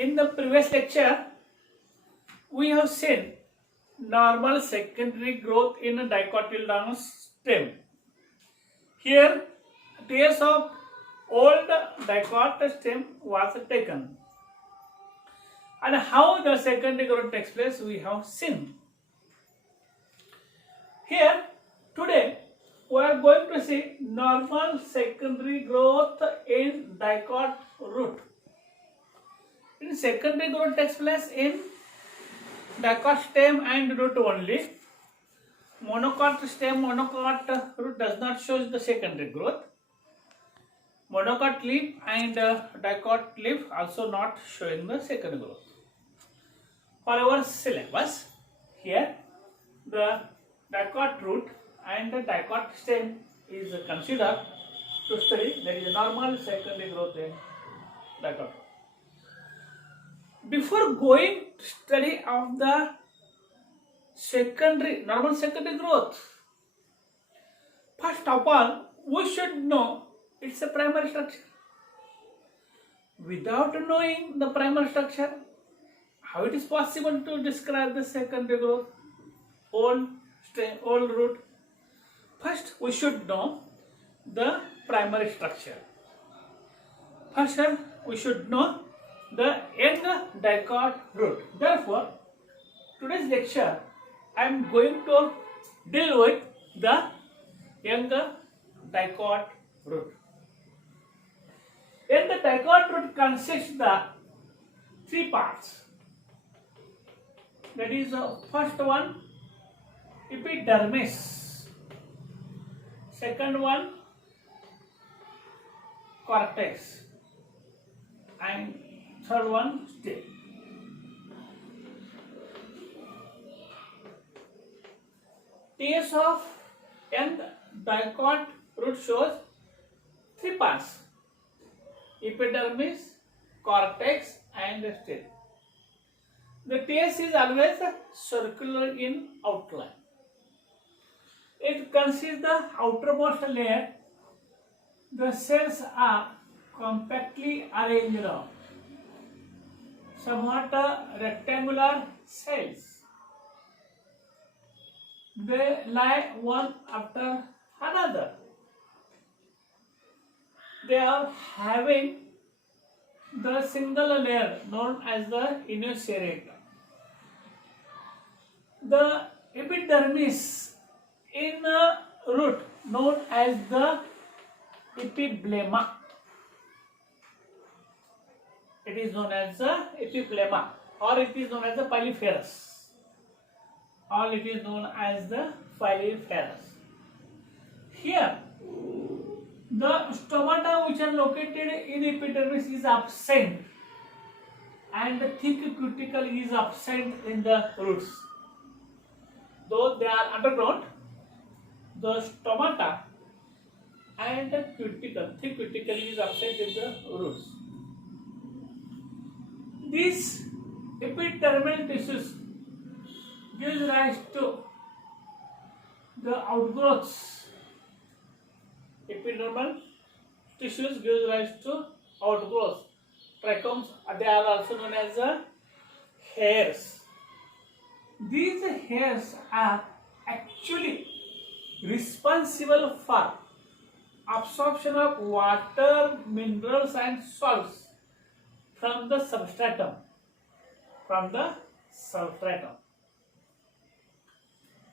In the previous lecture, we have seen normal secondary growth in a dicotyledonous stem. Here, tears of old dicot stem was taken. And how the secondary growth takes place, we have seen. Here, today, we are going to see normal secondary growth in dicot root. In secondary growth takes place in dicot stem and root only. Monocot stem, monocot root does not show the secondary growth. Monocot leaf and dicot leaf also not showing the secondary growth. For our syllabus, here the dicot root and the dicot stem is considered to study. There is a normal secondary growth in dicot. Before going to study of the normal secondary growth, first of all, we should know it's a primary structure. Without knowing the primary structure, how it is possible to describe the secondary growth, old root? First, we should know the primary structure. First, we should know the young dicot root. Therefore, today's lecture I am going to deal with the young dicot root. Young dicot root consists the three parts. That is, first one, epidermis. Second one, cortex. And third one, stem. Case of young dicot root shows three parts: epidermis, cortex, and stem. The taste is always circular in outline. It consists the outermost layer. The cells are compactly arranged, somewhat rectangular cells. They lie one after another. They are having the single layer known as the inocerator. The epidermis in a root known as the epiblemma. It is known as the epiblemma, or it is known as the pyliferous. Or it is known as the pyliferous. Here, the stomata which are located in epidermis is absent, and the thick cuticle is absent in the roots. Though they are underground, the stomata and the thick cuticle is absent in the roots. These epidermal tissues gives rise to the outgrowths. Epidermal tissues gives rise to outgrowths. Trichomes, they are also known as hairs. These hairs are actually responsible for absorption of water, minerals, and salts from the substratum.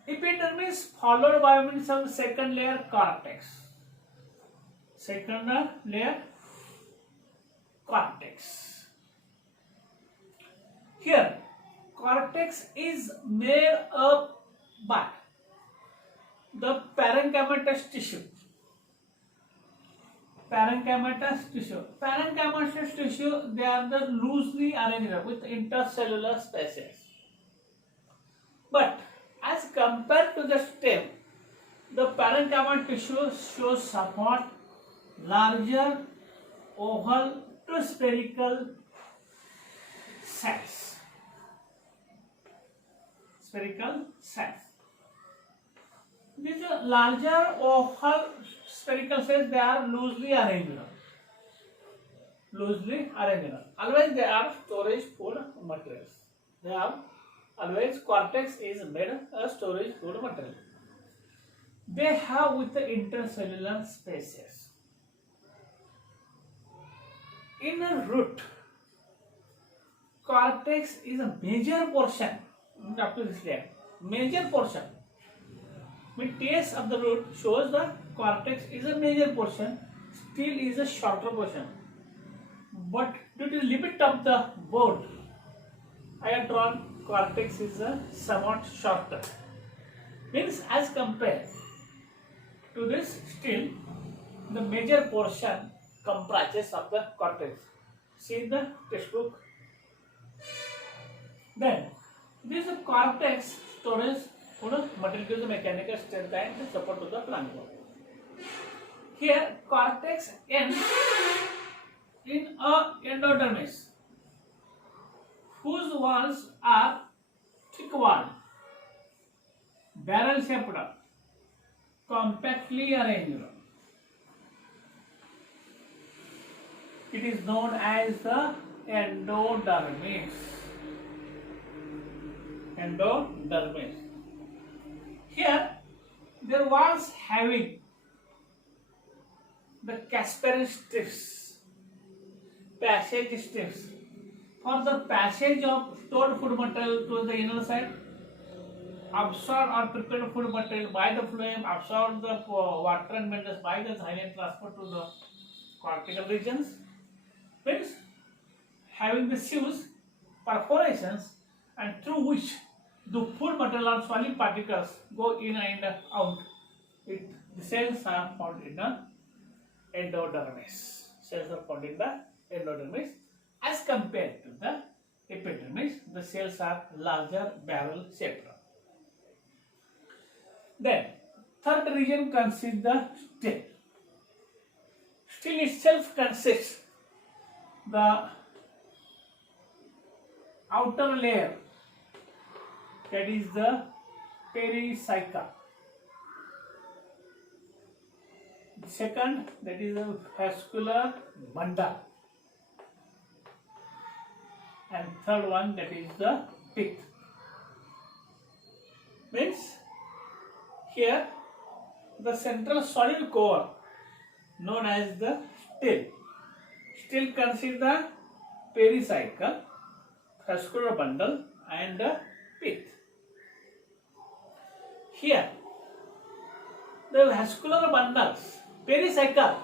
Epidermis followed by some second layer cortex. Second layer cortex. Here, cortex is made up by the parenchymatous tissue. Parenchymatous tissue, they are the loosely arranged with intercellular spaces. But as compared to the stem, the parenchymatous tissue shows somewhat larger oval to spherical cells. These larger oval spherical cells, they are loosely arranged. Always they are storage food materials. They have always cortex is made a storage food material. They have with the intercellular spaces. In a root, cortex is a major portion. Up to this day, major portion. TS of the root shows the cortex is a major portion, still is a shorter portion. But due to the limit of the board, I have drawn cortex is a somewhat shorter. Means as compared to this, still the major portion comprises of the cortex. See in the textbook. Then this is the cortex storage material gives the mechanical strength and support to the plant body. Here cortex ends in a endodermis whose walls are thick walled, barrel shaped, compactly arranged. It is known as the endodermis. Endodermis. Here, there was having the Casparian strips, passage strips, for the passage of stored food material to the inner side, absorbed or prepared food material by the phloem, absorbed the water and minerals by the xylem, transport to the cortical regions. Means having the sieves, perforations, and through which the food material or solid particles go in and out. The cells are found in the endodermis. Cells are found in the endodermis as compared to the epidermis. The cells are larger, barrel shaped. Then third region consists the still. Still itself consists the outer layer, that is the pericycle. The second, that is the vascular bundle, and third one, that is the pith. Means here the central solid core known as the still consists the pericycle, vascular bundle, and the pith. Here the vascular bundles, pericycle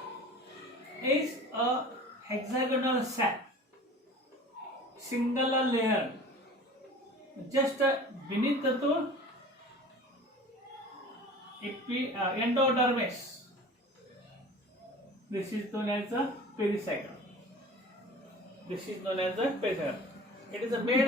is a hexagonal sac, single layer, just beneath the endodermis. This is known as the pericycle. This is known as the pericycle. It is made